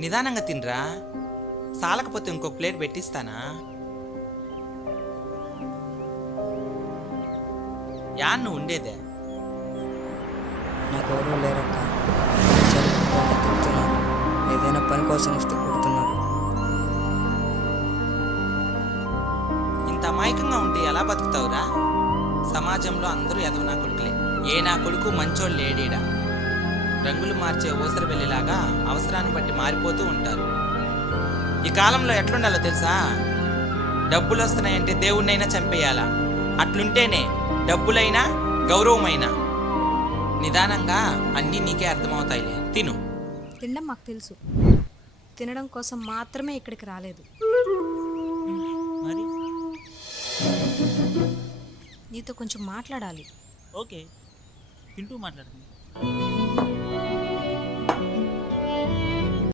నిదానంగా తినరా, సాలకపోతే ఇంకో ప్లేట్ పెట్టిస్తానా. యాన్ నువ్వు ఉండేదే? నాకెవరూ లేరక్క. చదువుకుంటే తిడుతున్నారు, ఏదైనా పని కోసం వస్తే కొడుతున్నారు. ఇంత అమాయకంగా ఉంటే ఎలా బతుకుతావురా? సమాజంలో అందరూ ఎదవ నా కొడుకులే. ఏ నా కొడుకు మంచోళ్ళు లేడీడా. రంగులు మార్చే ఊసరి వెళ్ళేలాగా అవసరాన్ని బట్టి మారిపోతూ ఉంటారు. ఈ కాలంలో ఎట్లుండాలో తెలుసా? డబ్బులు వస్తున్నాయంటే దేవుణ్ణైనా చంపేయాలా. అట్లుంటేనే డబ్బులైనా గౌరవమైనా. నిదానంగా అన్నీ నీకే అర్థమవుతాయిలే. తిను. తినడం మాకు తెలుసు, తినడం కోసం మాత్రమే ఇక్కడికి రాలేదు. మరి నీతో కొంచెం మాట్లాడాలి. ఓకే, తింటూ మాట్లాడుతుంది.